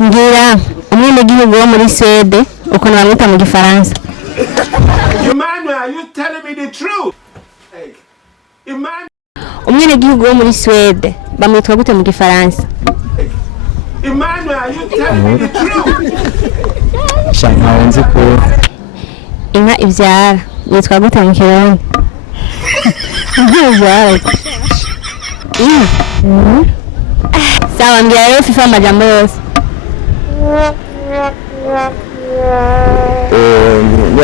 Mbwira umwenegihugu wo muri Swede ukuntu bamwita mu Gifaransa. Emmanuel, are you telling me the truth? Hey. Emmanuel. Umwenegihugu wo muri Swede bamwitwa gute mu Gifaransa? Emmanuel, are you telling me the truth? Shaka wenze ko Inka ivyara yitwa gute mu Kirundi? Inka ivyara. Sawa, mbwira rero fifa amajambo yose.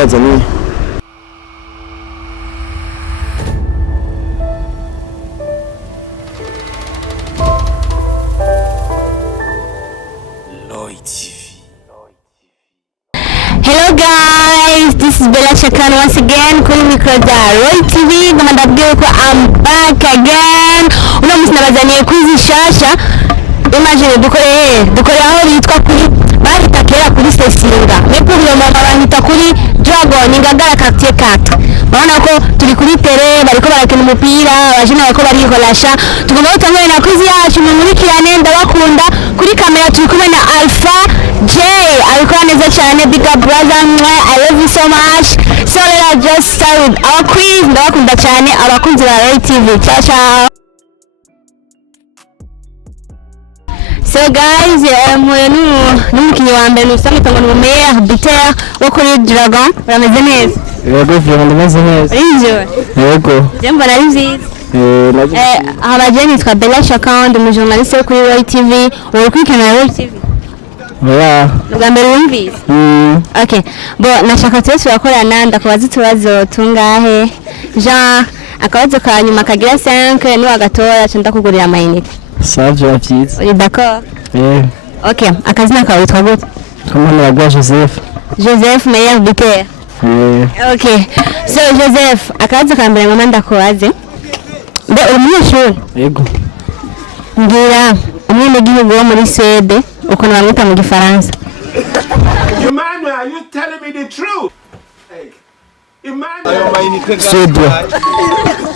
yaza ni Royitv. Hello guys, this is Bella Shakan once again kuri micro za Royitv. Ndababwiye ko I'm back again. Uno musi nabazaniye kwizishasha. Imagine dukore aho bitwa kuri bahita kera kuri Sesinga. Mepo uyo mama bahita kuri Dragon Ngagara quartier 4. Baona ko turi kuri tere bariko barakina umupira, abajina bariko barikolasha. Tugomba gutangura na kwizi yacu mumurikirane ndabakunda. Kuri kamera turi kumwe na Alpha J. Alikuwa neza cyane, big up brother. I love you so much. So let us just start with our quiz. Ndabakunda cyane abakunzi ba Royitv. Ciao ciao. So guys, n'umukinnyi wa mbere usanga ngo ni umumeya Bibateye wo kuri Dragon. Urameze neza? yego vyo ndameze neza. Injo. Yego. Jembo nari nziza. Abajeni twa Bella Shakan, mu journaliste wo kuri Royitv. Gukurikirana Royitv. Oya. Ubwa mbere wumvise? Okay. Bo nashaka twese turakorana ndakubaza utubazo tungahe. Jean akabazo ka nyuma kagira 5 ni wagatora cyenda kugurira amayinite. Savyo vyiza. Uri d'accord? Okay, akazina kawe witwa gute? Kamana wa Joseph. Joseph Meyer Bibateye. Okay. So Joseph, akabazo ka mbere ngoma ndakubaze. Mbe umunyeshuri? Yego. Mbwira umwenegihugu wo muri Swede ukuntu bamwita mu Gifaransa. Emmanuel, are you telling me the truth? Hey. Emmanuel. Swedwa.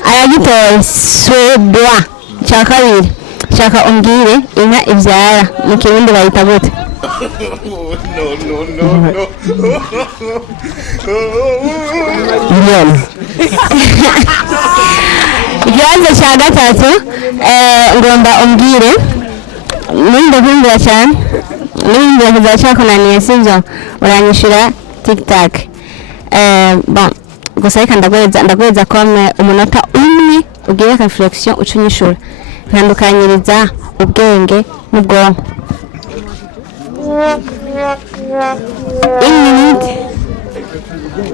Aragitoye Swedwa. Cya kabiri. Shaka umbwire inka ivyara mu Kirundi bayita gute? No. Inyana. Ikibazo cya gatatu ngomba umbwire ninde kumbwira cyane ninde kuzacakunaniye sivyo uranyishura TikTok. Bon gusa reka ndagweza comme umunota umwe ugiye reflexion ucunyishura ntandukanyiriza ubwenge n'ubwonko.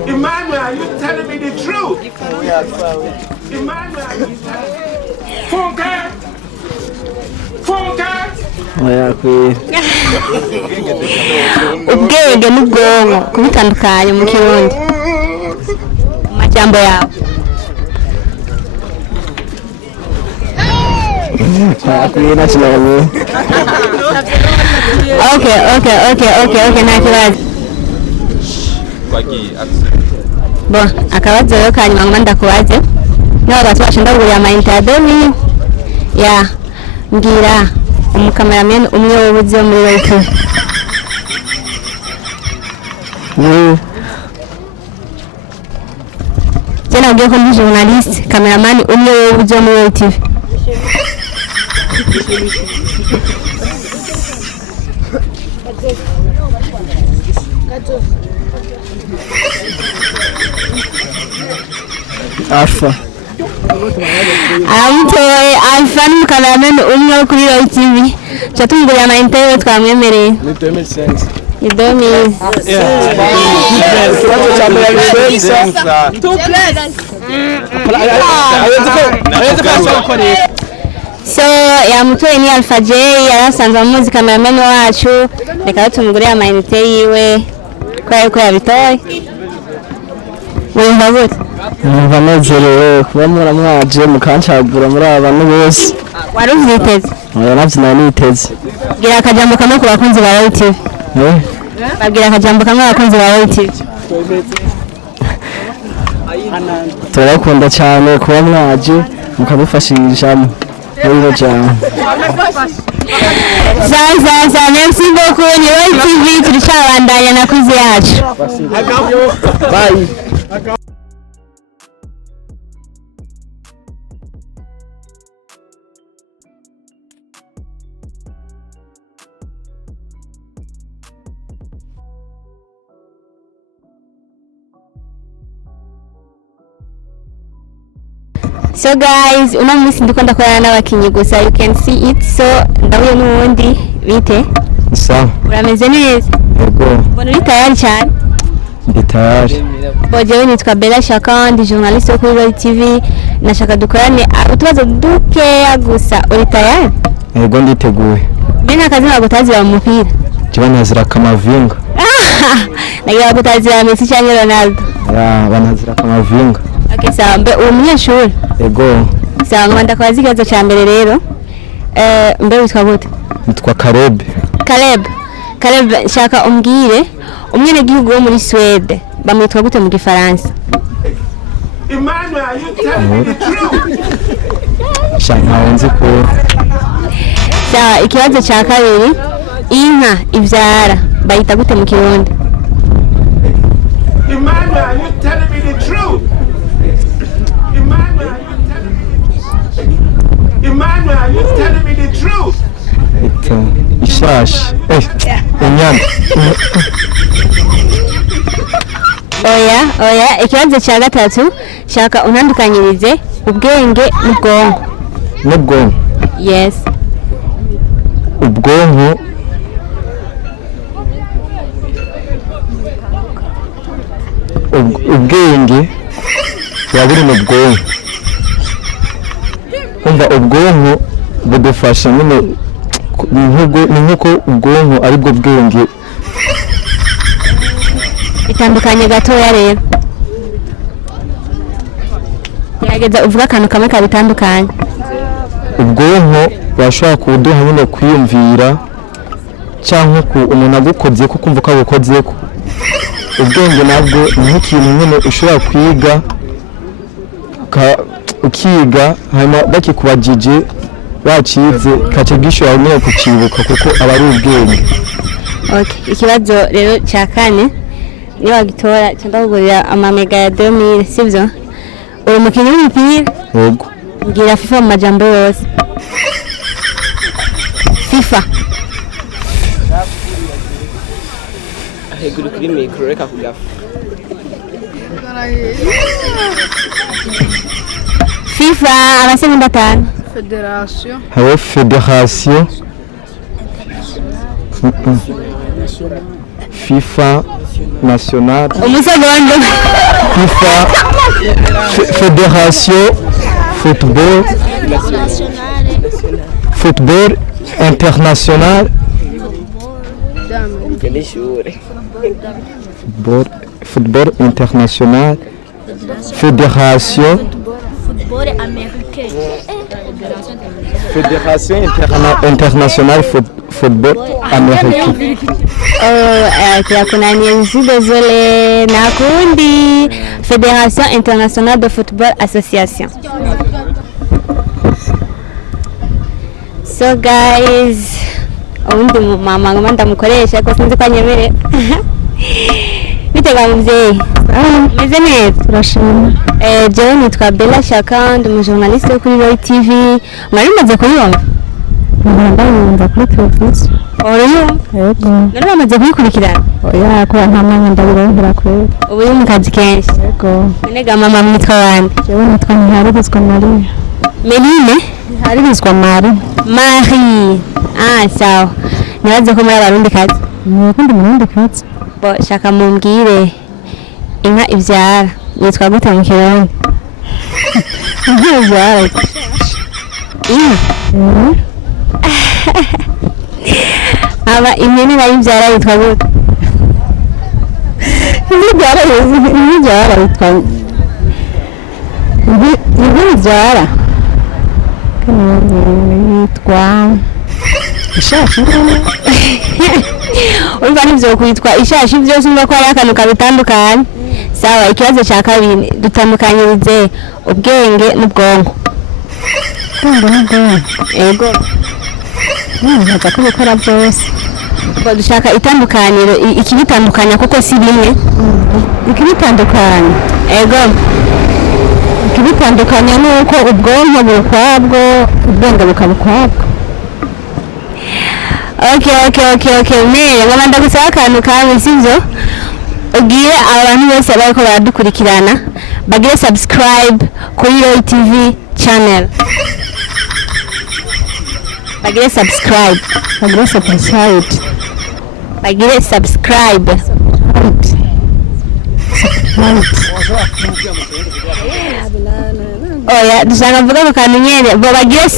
Emmanuel, are you telling me the truth? Emmanuel, are you telling me? Funka. Oya kwe. Ubwenge n'ubwonko kubitandukanye mu Kirundi. Amajambo yawe. Akwiye nakinanye. Okay, nta kibazo. Bo akabazo rero kanyuma ngoma ndakubaze niba batwasha ndagurira amayinite ya 2000 ya mbwira umukameraman umwe w'ubuzi muri Royitv. Jena ugiye ko ndi journaliste cameraman umwe w'ubuzi muri Royitv. Alpha. Amutoye Alpha n'umukameraman umwe wo kuri Royitv. Cyatungurira amayinite yo twamwemereye. Ni 2005. Ni 2000. So yamutoye ni Alpha J yarasanzwe amuzi cameraman wacu reka tumugurire amayinite yiwe ko yabitoye. Wumva gute? Numva nezerewe kuba muramwaje mukancagura muri abantu bose. Wari uvyiteze? Oya navyo niteze. Gira akajambo kamwe ku bakunzi ba Royitv. Babwira akajambo kamwe abakunzi ba Royitv. Turakunda cyane kuba mwaje mukadufashishamo. Muri cyane. Za merci beaucoup ni Royitv turacabandanya na kuzi yacu. Bye. So guys, uno munsi ndiko ndakorana n'abakinyi gusa, you can see it. So ndahuye n'uwundi bite? Sawa. Urameze neza? Yego. Mbona uri tayari cyane? Ndi tayari. Jewe nitwa Bella Shaka, ndi journaliste kuri Royitv. Nashaka dukorane utubazo dukeya gusa. Uri tayari? Yego nditeguye. Mbona akazi bagutazira mu mupira? Jiba nazira kamavinga. Nagira gutazira Messi cyangwa Ronaldo. Ya banazira kamavinga. Okay, sawa. Mbe uri umunyeshuri? Yego. Sawa, ngomba kubaza ikibazo cya mbere rero. Mbe witwa gute? Nitwa Caleb. Caleb, shaka umbwire umwenegihugu wo muri Swede bamwitwa gute mu Gifaransa? Emmanuel, you tell me the truth. Shaka wenzi ko. Sawa, ikibazo cya kabiri, inka ivyara bayita gute mu Kirundi? Emmanuel, you tell me the truth. Emmanuel, you tell me the truth. Ita ishashi. Inyana. Oya, ikibazo cya gatatu, shaka unandukanyirize ubwenge n'ubwonko. N'ubwonko. Yes. Ubwonko ubwenge buri mu bwonko. Umva ubwonko budufasha nyine ni nkuko ubwonko ari bwo bwenge. Itandukanye gatoya rero. Gerageza uvuga akantu kamwe kabitandukanye. Ubwonko bashobora kuduha nyine kwiyumvira cyangwa ko umuntu agukoze ko kumva ko agukoze ko. Ubwenge nabwo ni nk'ikintu nyine ushobora kwiga ukiga hanyuma bakikubajije bacize kace gishobora nyine kucibuka kuko aba ari ubwenge. Okay, ikibazo rero cya kane ni wagitora cyangwa kugurira amamega ya 2000 sivyo? Uri mukinyi w'umupira? Yego. Ngira FIFA mu majambo yose. FIFA. Ahegura kuri micro reka kugafa. FIFA abasegonda 5. Fédération. Hawe fédération. FIFA nationale. Umusegonda. FIFA fédération football international. Football international. Fédération. Football américain. Fédération internationale football américain. Je suis désolée. Nakundi. Fédération internationale de football association. So guys, ubundi mama ngoma ndamukoresha ko sinzi ko anyemere. Bitega muvyeyi. Meze neza turashima. Jewe nitwa Bella Shaka, ndi umujournaliste kuri Royitv. Mwari mumaze kuyumva? Ndabumva kuri televiziyo. Yego. Nari bamaze kuyikurikirana? Oya, kuba nta mwanya ndabironkera kure. Ubu uri mu kazi kenshi? Yego. Nega mama mwitwa bande? Jewe nitwa Ntiharibuzwa Marie. Meline? Ntiharibuzwa Marie. Marie. Sawa. Nibaze ko muri abarundi kazi. Yego ndi murundi kazi. Bo shaka mumbwire inka ivyara yitwa gute mu Kirundi? Inka ivyara. Aba impene bayivyara yitwa gute? Ivyara yitwa ivyara yitwa ishashi. Urumva nivyo kwitwa ishashi vyose umva ko ari akantu kabitandukanye. Sawa, ikibazo cya kabiri dutandukanyirize ubwenge n'ubwonko. ubwenge n'ubwonko ego ntibaza ko bikora byose dushaka itandukaniro ikibitandukanya kuko si bimwe ikibitandukanya ego ikibitandukanya ni uko ubwonko bukwabwo ubwenge bukaba ukwabwo okay mere ngoma ndagusaba akantu kamwe sivyo ubwire abantu bose bariko baradukurikirana bagire subscribe kuri Royitv channel bagire subscribe oya dushaka kuvuga ko kantu nyene bo bagire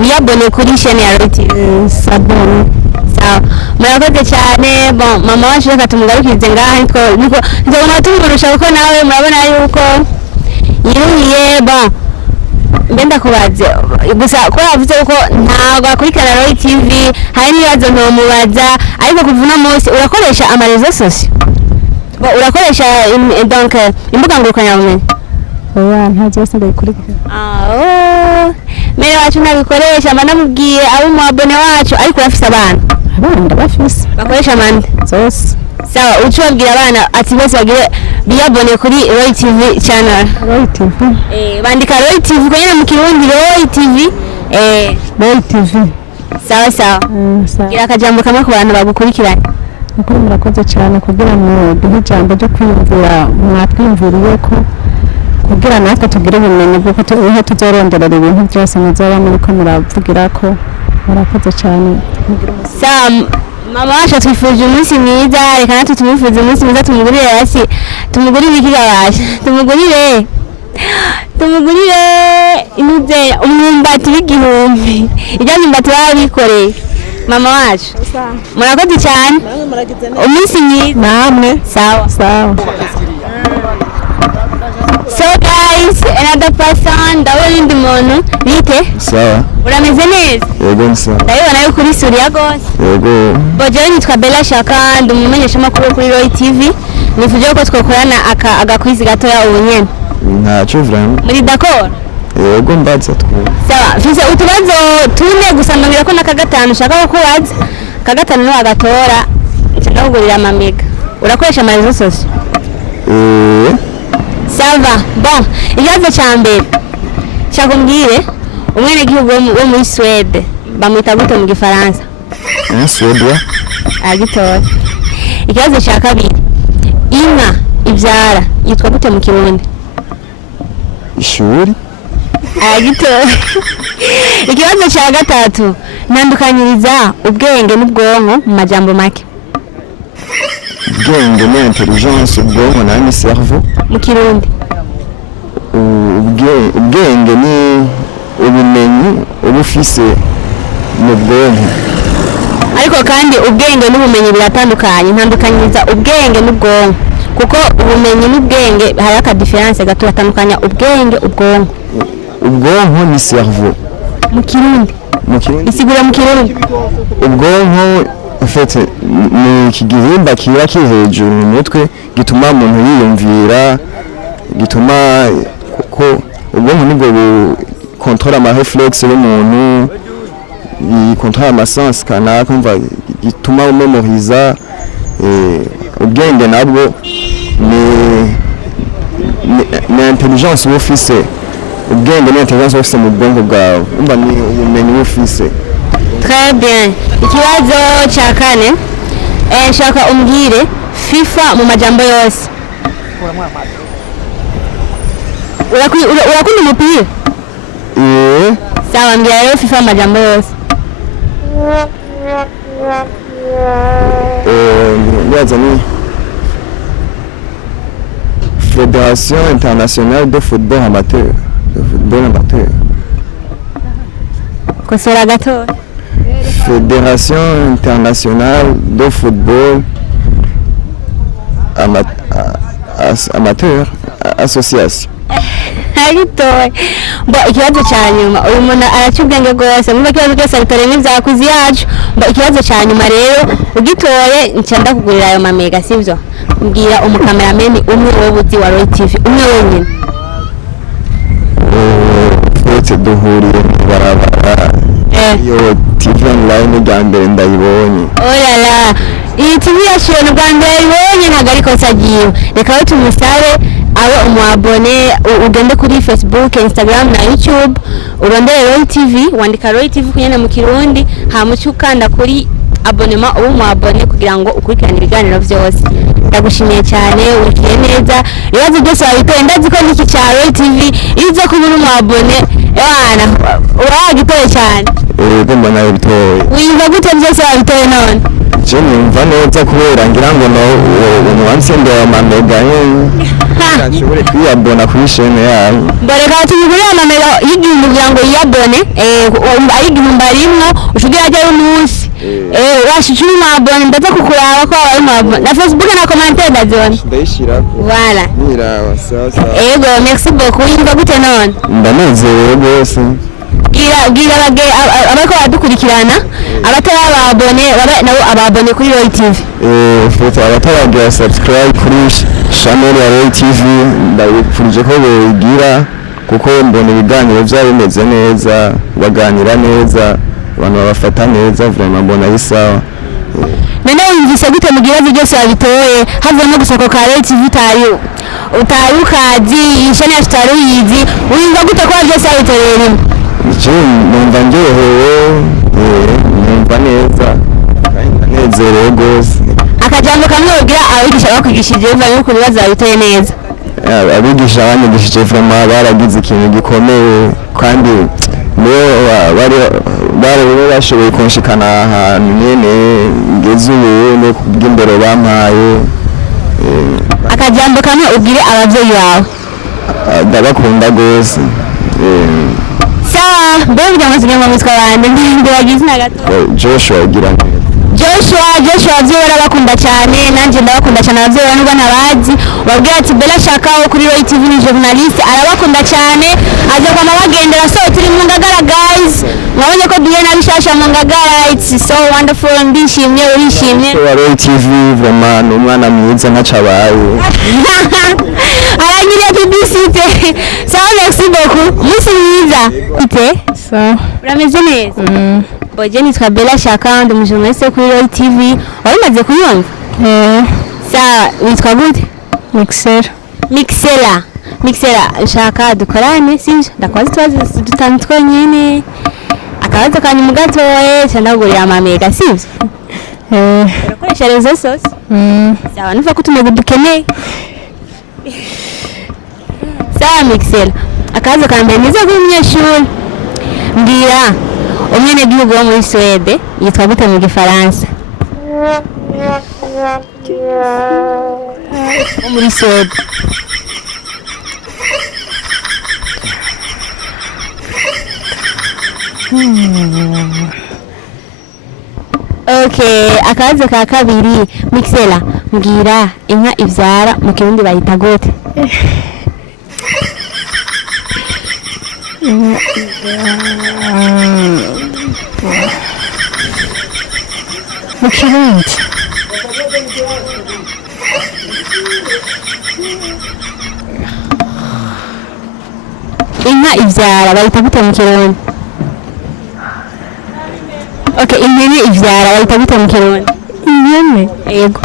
biyabone kuri chaîne ya Royitv sabone sawa murakoze cyane bon mama wacu reka tumugarukirize ngaha niko ndabona tumurusha kuko nawe murabona yuko yiruhiye bon mbenda kubaze gusa ko yavuze ko ntago akurikirana Royitv hari n'ibibazo ntomubaza ariko kuvuna munsi urakoresha amarezo sosio urakoresha donc imbuga ngurukanabumenyi oya nta byose ndabikurikirana mere wacu ntabikoresha manamubwiye abo mu abone wacu ariko urafise abana ndabafise bakoresha mande zose sawa ucubabwira abana ati bose bagire biyabone kuri Royitv channel Royitv bandika Royitv ko nyene mu kirundi Royitv sawa gira akajambo kamwe ku bantu bagukurikirana nuko murakoze cyane kugira ngo duhe ijambo ryo kwiyumvira mwatwiyumviriye ko kugira natwe tugire ubumenyi bw'uko tuzoronderera ibintu byose muzaba muriko muravugira ko murakoze cyane mama wacu twifuje umunsi mwiza reka natwe tumwifuze umunsi mwiza tumugurire hasi tumugurire ikigabasha tumugurire inuze umwumbati w'igihumbi ijya myumbati baba bikoreye mama wacu murakoze cyane umunsi mwiza namwe sawa so guys another person ndabona indi muntu bite sawa urameze neza yego nsa ndabibona yuko uri suriya gose yego bojewe nitwa Bella Shaka ndi umumenyeshamakuru kuri Royitv nifuje ko twakorana agakwizi gatoya ubunyene ntacyo vraiment muri d'accord yego mbaza sawa mfise utubazo tune gusa ndongera ko nakagatanu ushaka kukubaza kagatanu no agatora nshaka kugurira amamega urakoresha amarezo sosio Sava, bon, ikibazo cya mbere nshaka umbwire umwene gihugu wo muri Swede bamwita gute mu gifaransa Swede agitora ikibazo cya kabiri inka ibyara yitwa gute mu kirundi ishuri agitora ikibazo cya gatatu ntandukanyiriza ubwenge n'ubwonko mu majambo make ubwenge ni intelligence ubwonko ni cerveau mu kirundi ubwenge ni ubumenyi ubufise mu bwonko ariko kandi ubwenge n'ubumenyi biratandukanye ntandukanyiriza ubwenge n'ubwonko kuko ubumenyi n'ubwenge hari aka difference gato batandukanya ubwenge ubwonko ni cerveau mu kirundi isigura mu kirundi ubwonko afite ni ikigihimba kiba kiri hejuru mu mutwe gituma umuntu yiyumvira gituma ko ubwonko nibwo bukontorora ama reflexe y'umuntu bikontorora amasansi kanaka umva gituma umemoriza ubwenge nabwo ni intelligence bufise ubwenge ni intelligence bufise mu bwonko bwawe umva ni ubumenyi bufise. Très bien. Ikibazo cha kane nshaka umbwire FIFA mu majambo yose. Urakunda umupira? Sawa, mbwira rero FIFA mu majambo yose. Ndibaza ni Fédération internationale de football amateur. Kosora gato. Fédération internationale de football amateur association. Aritoye. Bo ikibazo cha nyuma uyu muntu araca ubwenge rwose mwumva ikibazo cyose abitoreye n'ivyakuzi yacu. Bo ikibazo cha nyuma rero ugitoye ncanda kugurira ayo mamega sivyo. Mbwira umukamerameni umwe wobuzi wa Royitv umwe wenyine. gute duhuriye mu barabara iyo TV online bwa mbere ndayibonye. Olala iyi TV yashirana bwa mbere yibonye ntabwo ariko sagiwe reka we tumusabe abe umwabone ugende kuri Facebook, Instagram na YouTube urondere Royitv, wandika Royitv kunyene mu Kirundi hamuca ukanda kuri abonema ubu mwabone kugira ngo ukurikirane ibiganiro byose. Ndagushimiye cyane urikiye neza ibibazo byose wabitoye ndazi ko niki cya Royitv izo kubura umwabone yana uragitoye cyane. Yego mbona bitoye. Wiyumva gute byose wabitoye none? Je numva neza kubera ngira ngo no umwansende wa mamega nshobore kwiyabona kuri chaîne yawe. Mboreka tubigurira amamega y'igihumbi kugira ngo yiyabone ayigihumbi arimwo ushugira ajya umunsi washishura umwabone ndaza kukuraba ko wabaye umwabone na Facebook na commentaire ndazibona ndayishira voilà nirawa sasa. Yego merci beaucoup. Wiyumva gute none? Ndanezerewe rwose. Gira abako badukurikirana abatarababone nabo ababone kuri Royitv. Foto abataragira subscribe kuri channel ya Royitv ndabifurije ko bigira kuko mbona ibiganiro byabo bimeze neza baganira neza abantu babafata neza vraiment mbona yisawa. None wumvise gute mu gihe byose babitoye havamo gusoko ka Royitv utarukazi ishani ya staruyizi wumva gute ko byose babitoye? Numva ndyohewe numva neza kandi ndanezerewe rwose. Akajambo kamwe ugira abigisha bakwigishije bavanye ku bibazo babitoye neza. Abigisha banyigishije vraiment baragize ikintu gikomeye kandi bari bashoboye kunshikana ahantu nyene ngeze ubu no kubw'imbere bampaye. Akajambo kamwe ugire abavyeyi bawe? Ndabakunda rwose. Sawa, mbega byamaze mu mitwe bande ndagize na gato. Joshua gira Joshua abavyeyi barabakunda cyane nanje ndabakunda cyane abavyeyi nubwo ntabazi babwira ati Bella Shaka wo kuri Royitv ni journalist arabakunda cyane aje kwa mabagendera so turi mu Ngagara guys mwabonye ko duye na bishasha mu Ngagara it's so wonderful ndishimye urishimye Royitv vraiment umwana mwiza ntacabaye arangiriye publicité sawa merci beaucoup musi mwiza ite Sawa. urameze neza Boje nitwa Bella Shaka ndi umujournaliste kuri Royitv warimaze kuyumva sawa witwa gute? Mixela shaka dukorane sije ndakwazi twazi dutanu twonyene akabazo kanyu mugatoye cyandagurira amamega sije urakoresha rezo sose sawa nuva ko tumeze dukeneye sawa Mixela akabazo kambere nizo kuri umunyeshuri mbwira umwene gihugu wo muri Swede yitwa gute mu Gifaransa? Muri Swede Okay, akabazo ka kabiri Mixela mbwira inka ivyara mu Kirundi bayita gute? Mu Kirundi inka ivyara bayita gute mu Kirundi? Okay, impene ivyara bayita gute mu Kirundi? impene Yego.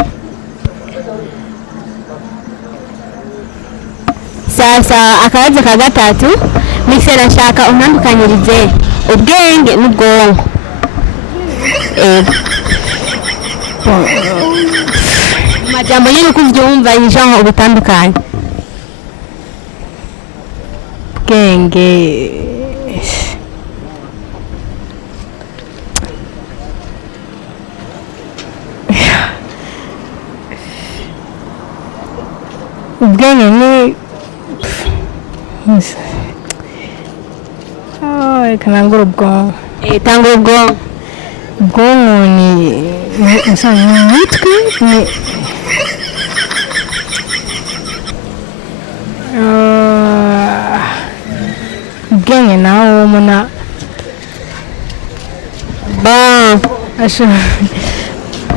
Sasa akabazo ka gatatu Mixela nshaka untandukanyirize ubwenge n'ubwonko. Majambo nyine kuvyumva yijango ubutandukanye. ubwenge ubwenge ni reka nangure ubwonko Tanga ubwonko. ubwonko ni umutwe ni ubwenge nawe umuntu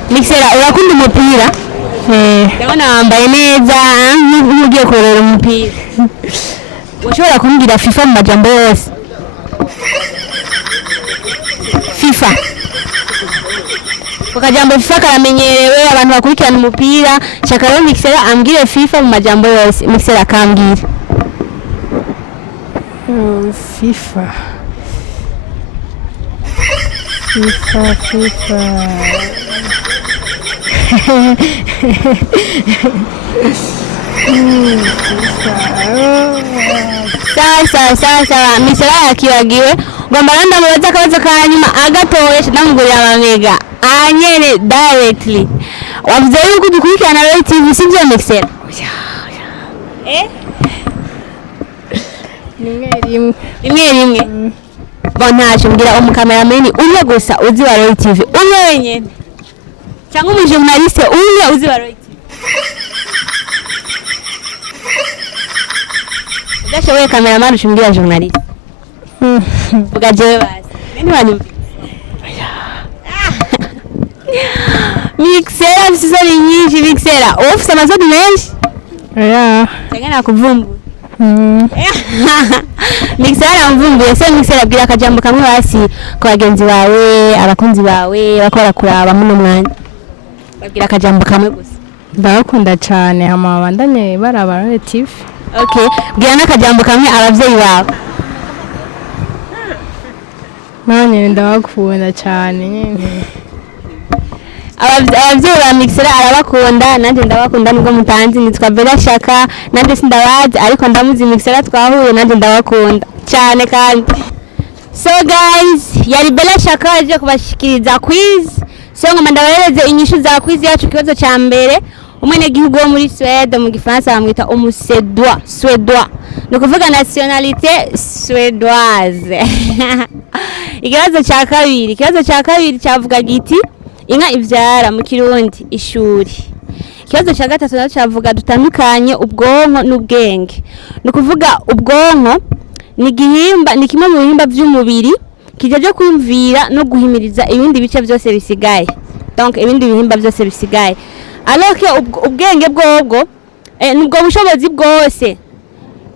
Mixela urakunda umupira? Ndabona wambaye neza nk'ugiye kurera umupira. Ushobora kumbwira FIFA mu majambo yose? FIFA. Ukajambo FIFA karamenyerewe abantu bakurikirana umupira. Shaka rero Mixer ambwire FIFA mu majambo yose. Mixer akambwira. FIFA. Sawa Mixer yakiwagiwe ngomba randa mubaza akabazo kanyuma agatoye ndamugurira amamega anyene directly wavuze yuko dukurikirana Royitv sivyo Mixer rimwe bontaje mbwira umukamerameni umwe gusa uzi wa Royitv umwe wenyene cyangwa umujournaliste umwe uzi wa Royitv Dashoboye cameraman ushimbira journalist. Bugajewe basi. Nini wanyumva? Mixera sisori nyinshi Mixera. Ofisa mazodi menshi. Tengana kuvumbu. Mixera mvumbuye se Mixera bwira akajambo kamwe basi kwa bagenzi bawe, abakunzi bawe bakora kuraba muno mwanya. Babwira akajambo kamwe gusa. Ndakunda cyane hama bandanye baraba Royitv. Okay, bwira n'akajambo kamwe abavyeyi bawe. Nanye ndabakunda cyane. Abavyeyi ba Mixer arabakunda nanje ndabakunda nubwo mutanzi nitwa Bella Shaka nanje sindabazi ariko ndamuzi Mixer twahuye nanje ndabakunda cyane kandi. So guys, yari Bella Shaka aje kubashikiriza quiz. So ngoma ndabareze inyishu za quiz yacu kibazo ca mbere. Umwene gihugu wo muri Suède mu gifaransa bamwita Suédois. No kuvuga nationalité suédoise. Ikibazo ca kabiri cavuga giti inka ivyara mu Kirundi ishuri. Ikibazo ca gatatu naco cavuga dutandukanye ubwonko n'ubwenge. No kuvuga ubwonko ni gihimba ni kimwe mu bihimba vy'umubiri kijeje kwumvira no guhimiriza ibindi bice byose bisigaye. Donc ibindi bihimba byose bisigaye. Alors que ubwenge bwobwo nubwo bushobozi bwose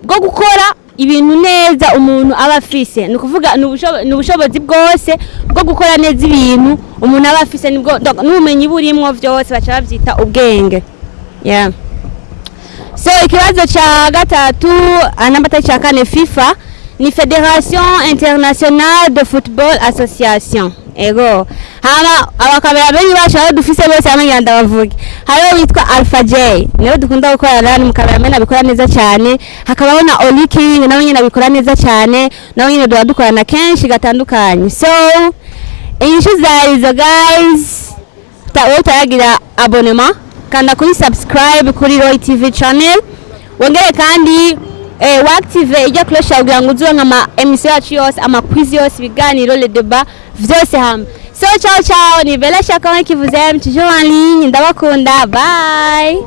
bwo gukora ibintu neza umuntu aba afise no kuvuga n'ubushobozi bwose bwo gukora neza ibintu umuntu aba afise nibwo n'ubumenyi burimwo byose bacha bavyita ubwenge. Yeah. So ikibazo ca gatatu anambata ca kane FIFA ni Fédération Internationale de Football Association. Ego hama abakabera beni bacu aho dufise bose amenya ndabavuge hariho witwa Alpha J niyo dukunda gukorana n'umukabera mena bikora neza cyane hakabaho na Oli King nawe nyine bikora neza cyane nawe nyine dukorana kenshi gatandukanye. So inyishu zarizo guys utayagira abonnement kanda kuri subscribe kuri Royitv channel wongere kandi active ijya cloche kugira ngo uzuwe nkama emission yacu yose ama quiz yose biganiro le débat vyose hamwe. So ciao ni Bella Shaka kivuze toujours en ligne ndabakunda bye.